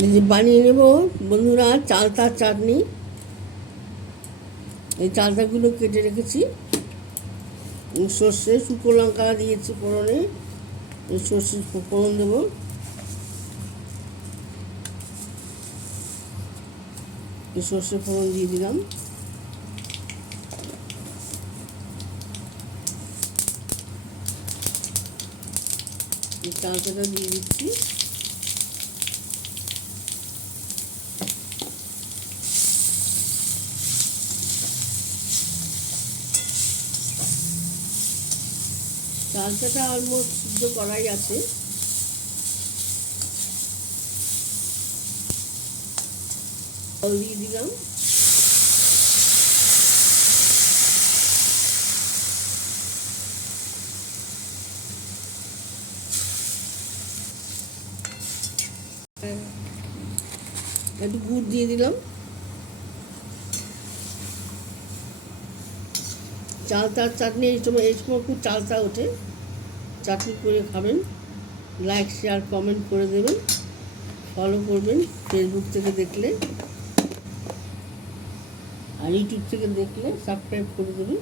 এই যে বানিয়ে নেব বন্ধুরা চালতার চাটনি। এই চালতাগুলো কেটে রেখেছি, সর্ষে শুকনো লঙ্কা দিয়েছি ফোড়নে, সর্ষে ফোড়ন দেবো, সর্ষে ফোড়ন দিয়ে দিলাম, চালতাটা দিয়ে দিচ্ছি, চালতাটা অলমোস্ট সিদ্ধ করাই আছে। জল দিয়ে দিলাম, একটু গুড় দিয়ে দিলাম। চালতার চাটনি এই সময় খুব চালতা ওঠে। চাটনি করে খাবেন, লাইক শেয়ার কমেন্ট করে দেবেন, ফলো করবেন ফেসবুক থেকে দেখলে, আর ইউটিউব থেকে দেখলে সাবস্ক্রাইব করে দেবেন,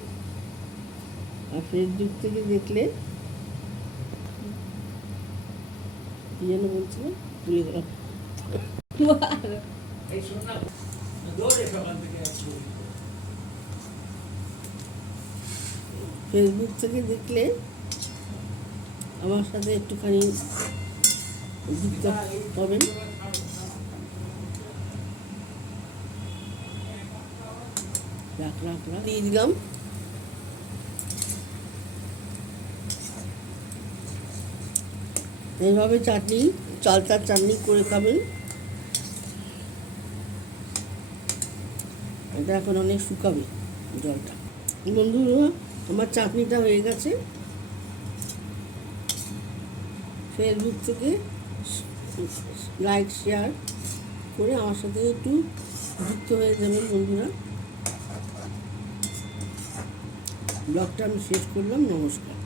আর ফেসবুক থেকে দেখলে কি যেন বলছিলাম ভুলে গেলাম। ফেসবুক থেকে দেখলে আমার সাথে একটুখানি যুক্ত হবেন। দিয়ে দিলাম, এইভাবে চাটনি চালতার চাটনি করে খাবেন। এটা এখন অনেক শুকাবে জলটা। বন্ধুরা আমার চাটনিটা হয়ে গেছে। ফেসবুক থেকে লাইক শেয়ার করে আমার সাথে একটু যুক্ত হয়ে যাবেন বন্ধুরা। ব্লগটা আমি শেষ করলাম, নমস্কার।